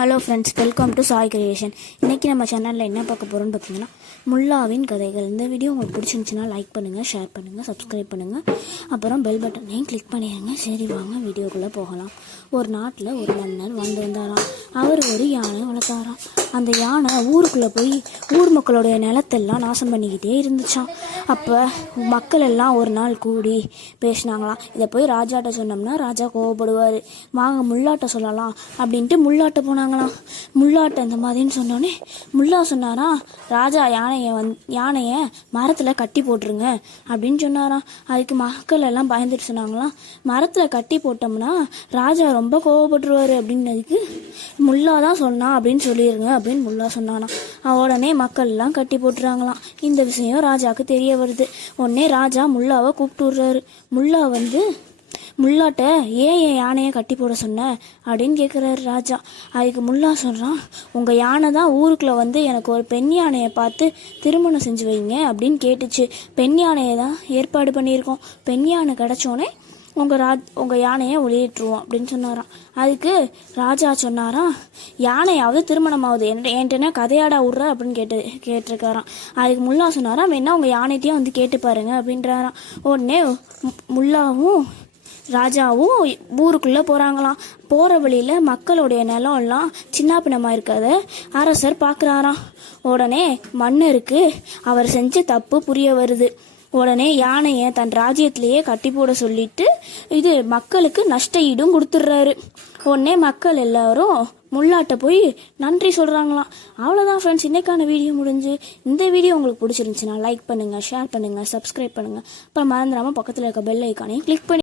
Hello friends, welcome to Sai creation. இன்றைக்கி நம்ம சேனலில் என்ன பார்க்க போகிறோன்னு பார்த்தீங்கன்னா, முல்லாவின் கதைகள். இந்த வீடியோ உங்களுக்கு பிடிச்சிருந்துச்சுன்னா லைக் பண்ணுங்கள், ஷேர் பண்ணுங்கள், சப்ஸ்கிரைப் பண்ணுங்கள், அப்புறம் பெல் பட்டனையும் கிளிக் பண்ணிடுங்க. சரி, வாங்க வீடியோக்குள்ளே போகலாம். ஒரு நாட்டில் ஒரு மன்னர் வாழ்ந்து வந்தாராம். அவர் ஒரு யானை வளர்த்தாராம். அந்த யானை ஊருக்குள்ளே போய் ஊர் மக்களுடைய நிலத்தெல்லாம் நாசம் பண்ணிக்கிட்டே இருந்துச்சான். அப்போ மக்கள் எல்லாம் ஒரு நாள் கூடி பேசினாங்களாம். இதை போய் ராஜாட்ட சொன்னோம்னா ராஜா கோவப்படுவார், வாங்க முல்லாட்ட சொல்லலாம் அப்படின்ட்டு முல்லாட்ட போனாங்களாம். முல்லாட்ட இந்த மாதிரின்னு சொன்னோடனே முல்லா சொன்னாராம், ராஜா யானையை மரத்தில் கட்டி போட்டுருங்க அப்படின்னு சொன்னாராம். அதுக்கு மக்கள் எல்லாம் பயந்துட்டு சொன்னாங்களாம், மரத்தில் கட்டி போட்டோம்னா ராஜா ரொம்ப கோவப்பட்டுருவார் அப்படின்னதுக்கு முல்லா தான் சொன்னா அப்படின்னு சொல்லிடுங்க அப்படின்னு முல்லா சொன்னானா. உடனே மக்கள் எல்லாம் கட்டி போட்டுறாங்களாம். இந்த விஷயம் ராஜாவுக்கு தெரிய வருது. உடனே ராஜா முல்லாவை கூப்பிட்டு விடுறாரு. முல்லா முல்லாட்ட ஏன் என் யானையை கட்டி போட சொன்ன அப்படின்னு கேட்குறாரு ராஜா. அதுக்கு முல்லா சொல்கிறான், உங்கள் யானை தான் ஊருக்குள்ளே எனக்கு ஒரு பெண் யானையை பார்த்து திருமணம் செஞ்சு வைங்க அப்படின்னு கேட்டுச்சு. பெண் யானையை தான் ஏற்பாடு பண்ணியிருக்கோம். பெண் யானை கிடச்சோன்னே உங்கள் யானையை ஒளியேற்றுவோம் அப்படின்னு சொன்னாராம். அதுக்கு ராஜா சொன்னாராம், யானையாவது திருமணமாவது என்கிட்ட கதையாடா விட்ற அப்படின்னு கேட்டிருக்காராம். அதுக்கு முல்லா சொன்னாராம், வேணா உங்கள் யானைகிட்டையும் கேட்டு பாருங்க அப்படின்றாராம். உடனே முல்லாவும் ராஜாவும் ஊருக்குள்ளே போகிறாங்களாம். போகிற வழியில் மக்களுடைய நிலம் எல்லாம் சின்ன பின்னமாக இருக்காத அரசர் பார்க்குறாராம். உடனே மன்னருக்கு அவர் செஞ்ச தப்பு புரிய வருது. உடனே யானையை தன் ராஜ்யத்திலேயே கட்டி போட சொல்லிட்டு இது மக்களுக்கு நஷ்ட ஈடும் கொடுத்துட்றாரு. உடனே மக்கள் எல்லாரும் முல்லாட்ட போய் நன்றி சொல்கிறாங்களாம். அவ்வளோதான் ஃப்ரெண்ட்ஸ், இன்னைக்கான வீடியோ முடிஞ்சு. இந்த வீடியோ உங்களுக்கு பிடிச்சிருந்துச்சுன்னா லைக் பண்ணுங்கள், ஷேர் பண்ணுங்கள், சப்ஸ்கிரைப் பண்ணுங்கள், அப்புறம் மறந்துடாமல் பக்கத்தில் இருக்க பெல் ஐக்கானையும் கிளிக் பண்ணி